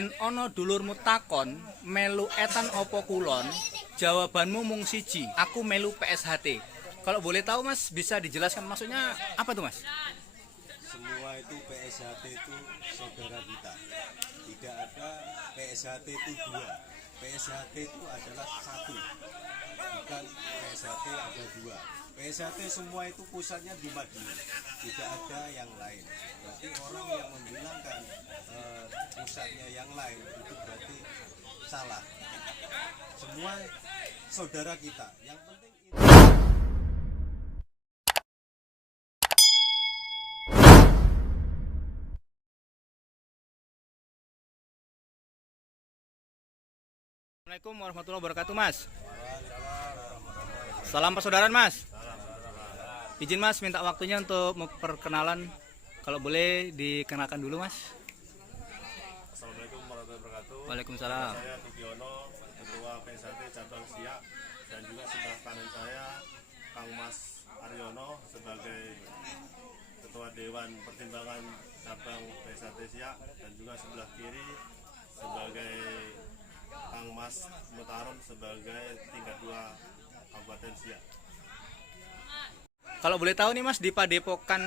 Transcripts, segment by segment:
Yen ana dulurmu takon melu etan opo kulon, jawabanmu mung siji, aku melu PSHT. Kalau boleh tahu Mas, bisa dijelaskan maksudnya apa tuh Mas? Semua itu PSHT itu saudara kita. Tidak ada PSHT itu dua. PSHT itu adalah satu. Bukan PSHT ada dua. PSHT semua itu pusatnya di Madiun. Tidak ada yang lain. Berarti orang yang membilangkan pusatnya yang lain itu berarti salah. Semua saudara kita. Yang penting Assalamualaikum warahmatullahi wabarakatuh Mas. Salam persaudaraan Mas. Izin Mas minta waktunya untuk memperkenalan. Kalau boleh dikenalkan dulu Mas. Assalamualaikum warahmatullahi wabarakatuh. Waalaikumsalam. Saya Tugiono, Ketua PSHT Cabang Siak, dan juga sebelah kanan saya Kang Mas Aryono sebagai Ketua Dewan Pertimbangan Cabang PSHT Siak, dan juga sebelah kiri sebagai Kang Mas Mutaron sebagai tingkat 2 Kabupaten Siak. Kalau boleh tahu nih Mas, di Padepokan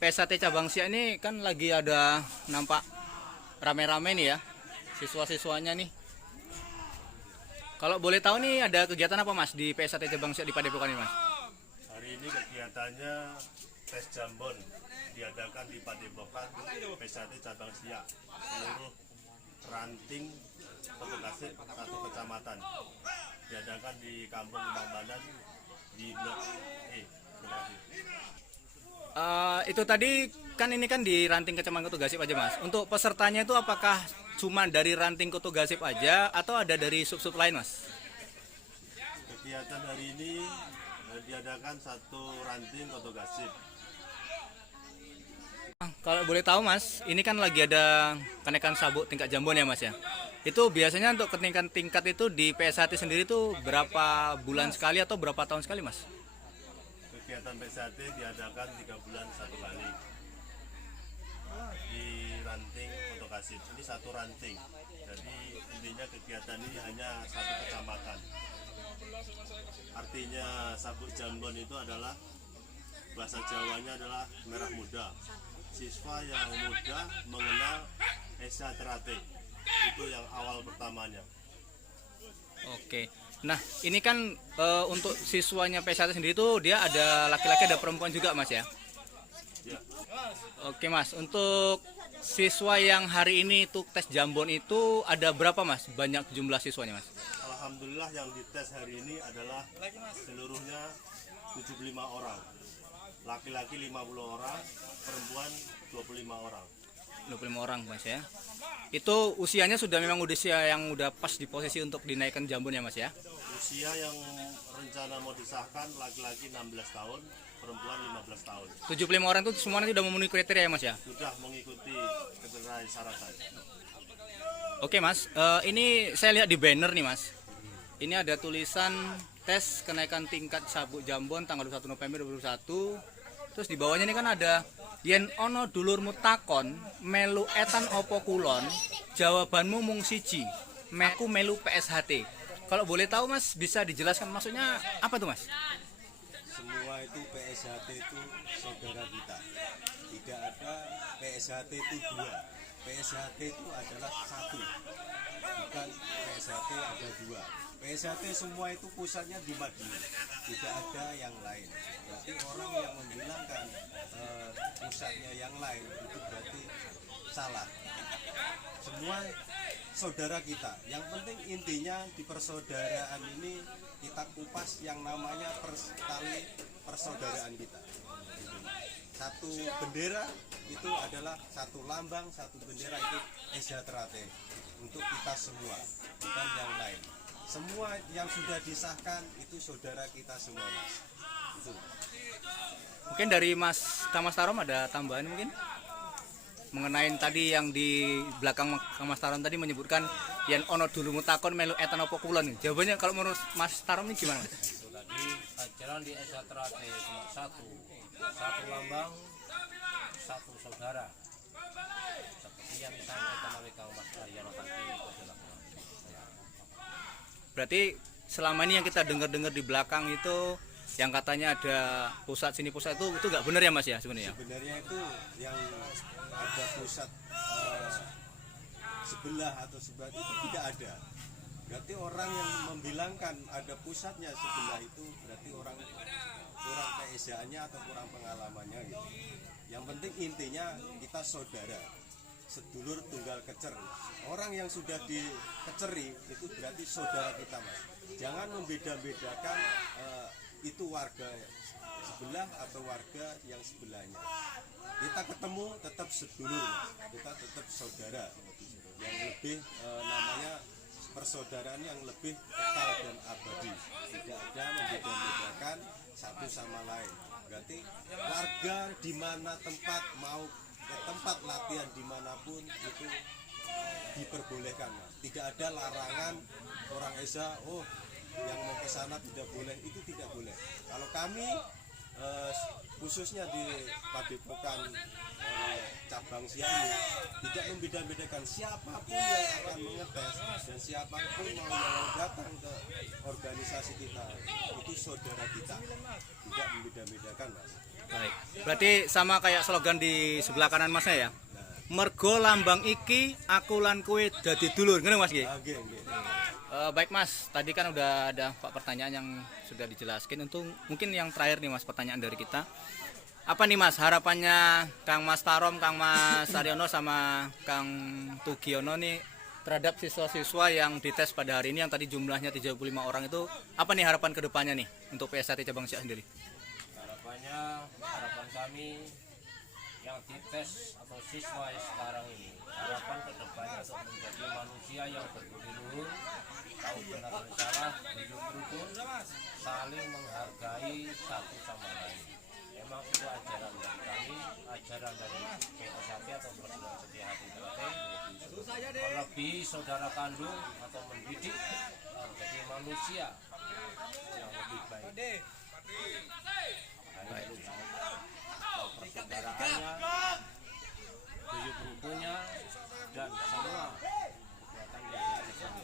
PSHT Cabang Siak ini kan lagi ada nampak rame-rame nih ya, siswa-siswanya nih. Kalau boleh tahu nih ada kegiatan apa Mas di PSHT Cabang Siak di Padepokan ini Mas? Hari ini kegiatannya tes jambon diadakan di Padepokan PSHT Cabang Siak seluruh ranting Petugasip satu kecamatan, diadakan di Kampung Limambanan di Blok E. Terima kasih. Itu tadi kan ini kan di ranting kecamatan Kutugasip aja Mas. Untuk pesertanya itu apakah cuma dari ranting Kutugasip aja atau ada dari sub-sub lain Mas? Kegiatan hari ini diadakan satu ranting Kotogasip. Kalau boleh tahu Mas, ini kan lagi ada kenaikan sabuk tingkat jambon ya Mas ya. Itu biasanya untuk kenaikan tingkat itu di PSHT sendiri itu berapa bulan sekali atau berapa tahun sekali Mas? Kegiatan PSHT diadakan 3 bulan satu kali di ranting Kotogasip. Ini satu ranting, jadi intinya kegiatan ini hanya satu kecamatan. Artinya sabuk jambon itu adalah, bahasa Jawanya adalah merah muda. Siswa yang muda mengenal Esa Terate, itu yang awal pertamanya. Oke. Nah, ini kan untuk siswanya PSHT sendiri itu dia ada laki-laki ada perempuan juga Mas ya. Ya, Oke Mas, untuk siswa yang hari ini itu tes jambon itu ada berapa Mas? Banyak jumlah siswanya Mas? alhamdulillah yang dites hari ini adalah seluruhnya 75 orang. Laki-laki 50 orang, perempuan 25 orang. 25 orang Mas ya. Itu usianya sudah memang usia yang udah pas di posisi untuk dinaikkan jambon ya Mas ya. Usia yang rencana mau disahkan laki-laki 16 tahun, perempuan 15 tahun. 75 orang itu semuanya sudah memenuhi kriteria ya Mas ya. Sudah mengikuti kriteria syaratan. Oke Mas, ini saya lihat di banner nih Mas. Ini ada tulisan tes kenaikan tingkat sabuk jambon tanggal 21 November 2021. Terus di bawahnya ini kan ada yen ono dulurmu takon melu etan opo kulon, jawabanmu mung siji, aku melu PSHT. Kalau boleh tahu Mas, bisa dijelaskan maksudnya apa tuh Mas? semua itu PSHT itu saudara kita. Tidak ada PSHT itu dua. PSHT itu adalah satu. Bukan PSHT ada dua. PSHT semua itu pusatnya di Madiun. Tidak ada yang lain. Berarti orang yang membilangkan pusatnya yang lain itu berarti salah. Semua saudara kita. Yang penting intinya di persaudaraan ini kita kupas yang namanya tali persaudaraan kita. Satu bendera itu adalah satu lambang, satu bendera itu Esa Terate untuk kita semua, bukan yang lain. Semua yang sudah disahkan itu saudara kita semua Mas. Itu. Mungkin dari Mas Kamas Tarom ada tambahan mungkin? Mengenai tadi yang di belakang Kamas Tarom tadi menyebutkan yen ono dulu mutakon melu etan opo kulon. Jawabannya kalau menurut Mas Tarom ini gimana Mas? Tadi ajaran di Esa Terate cuma satu lambang, satu saudara. Seperti yang disampaikan oleh Kang Mas Berarti selama ini yang kita dengar-dengar di belakang itu yang katanya ada pusat sini pusat itu nggak benar ya Mas ya sebenarnya? Sebenarnya itu yang ada pusat sebelah atau sebelah itu tidak ada. Berarti orang yang membilangkan ada pusatnya sebelah itu berarti orang kurang PSA-nya atau kurang pengalamannya gitu. Yang penting intinya kita saudara, sedulur tunggal kecer. Orang yang sudah dikeceri itu berarti saudara kita Mas. Jangan membeda-bedakan itu warga sebelah atau warga yang sebelahnya. Kita ketemu tetap sedulur Mas. Kita tetap saudara. Yang lebih namanya persaudaraan yang lebih kekal dan abadi. Tidak ada membeda-bedakan satu sama lain. Berarti warga di mana tempat mau ke tempat latihan dimanapun itu diperbolehkan Mas. Tidak ada larangan orang Esa yang mau ke sana tidak boleh, itu tidak boleh. Kalau kami khususnya di Padepokan cabang Siani tidak membeda-bedakan siapapun yang akan mengetes dan siapapun mau datang ke organisasi kita itu saudara kita, tidak membeda-bedakan Mas. Baik. Berarti sama kayak slogan di sebelah kanan Masnya ya. Mergo lambang iki aku lan kowe dadi dulur, ngono Mas nggih. Baik Mas, tadi kan udah ada pertanyaan yang sudah dijelaskan. Untuk mungkin yang terakhir nih Mas, pertanyaan dari kita. Apa nih Mas harapannya Kang Mas Tarom, Kang Mas Aryono sama Kang Tugiono nih terhadap siswa-siswa yang dites pada hari ini yang tadi jumlahnya 35 orang itu, apa nih harapan kedepannya nih untuk PSAT Cabang Siak sendiri? Harapan kami yang dites atau siswa yang sekarang ini, harapan kedepannya untuk menjadi manusia yang berbudi luhur, tahu benar dan salah, hidup rukun, saling menghargai satu sama lain. Memang itu ajaran dari kami, ajaran dari PSAT atau Persaudaraan Setia Hati Teratai, melebihi saudara kandung atau mendidik menjadi manusia yang lebih baik. Persaudaraannya, hidup rukunnya, dan semua kegiatan yang bersama.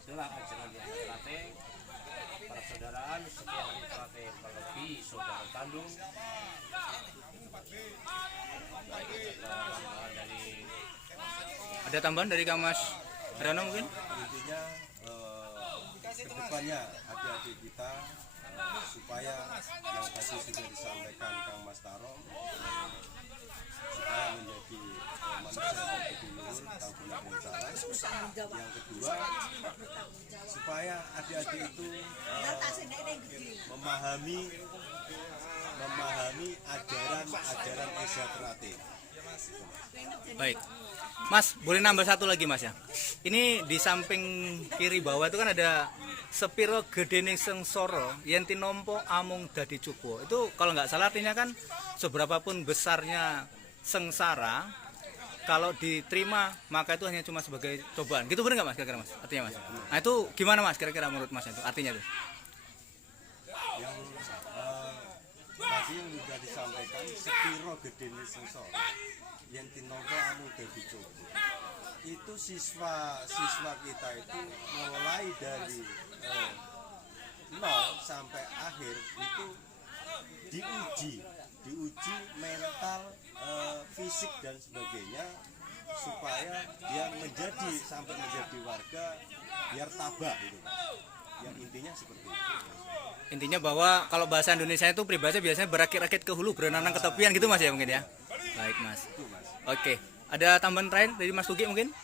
Itulah ajaran yang Teratai, persaudaraan Setia Hati Teratai melebihi saudara kandung. Ada tambahan dari Kang Mas Aryono mungkin? Intinya kedepannya adik-adik kita supaya yang tadi sudah disampaikan Kang Mas Tarom supaya menjadi manusia yang berbudi luhur, tahu benar dan salah. Yang kedua, supaya adik-adik itu memahami ajaran Esa Teratai. Baik. Mas, boleh nambah satu lagi Mas ya. Ini di samping kiri bawah itu kan ada sepiro gedene sengsara yen tinompo amung dadi cukup. Itu kalau nggak salah artinya kan seberapapun besarnya sengsara kalau diterima maka itu hanya cuma sebagai cobaan. Gitu benar nggak Mas kira-kira Mas? Artinya Mas. Nah, itu gimana Mas kira-kira menurut Mas itu artinya tuh? Yang tadi yang sudah disampaikan sepiro gedene sengsara yang tinompo amung dadi cukup. Itu siswa kita itu mulai dari 0 sampai akhir itu diuji mental, fisik dan sebagainya supaya dia sampai menjadi warga biar tabah gitu. Yang intinya seperti itu. Intinya bahwa kalau bahasa Indonesia itu peribahasa biasanya berakit-rakit ke hulu, berenang ke tepian gitu Mas ya mungkin ya. Baik Mas. Itu Mas. Oke, ada tambahan terakhir dari Mas Tugi mungkin?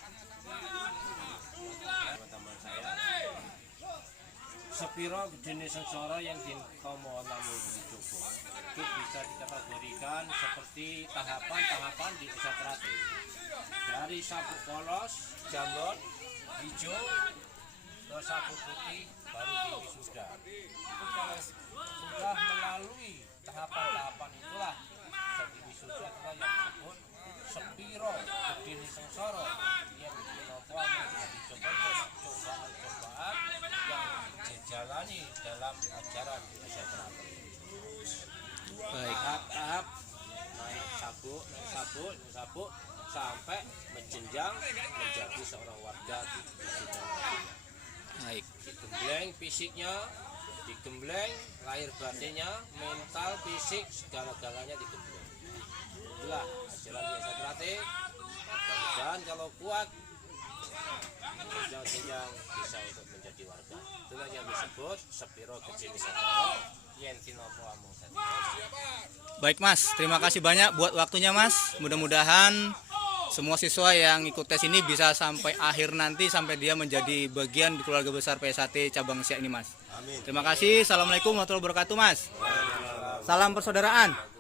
Sepiro jenis sengsara yang dikomo namun dicoba itu bisa dikategorikan seperti tahapan-tahapan di Esa Teratai, dari sabuk polos, jambon, hijau, ke sabuk putih, baru di wisuda. Itu kalau sudah melalui tahapan-tahapan itulah jadi wisuda itulah yang disebut sepiro jenis sengsara yang dikomo dicoba cobaan-cobaan yang dijalani dalam ajaran Esa Teratai. Tahap-tahap naik sabuk sampai menjenjang menjadi seorang warga di Sidang. Baik. Digembleng fisiknya, digembleng lahir batinnya, mental, fisik, segala-galanya digembleng. Itulah ajaran Desa Trate. Dan kalau kuat, jenjang bisa untuk menjadi warga. Itulah yang disebut sepiro kejenis atau yentinopo amung sati. Baik Mas, terima kasih banyak buat waktunya Mas. Mudah-mudahan semua siswa yang ikut tes ini bisa sampai akhir nanti, sampai dia menjadi bagian di keluarga besar PSHT cabang Siak ini Mas. Amin. Terima kasih. Assalamualaikum warahmatullahi wabarakatuh Mas. Salam persaudaraan.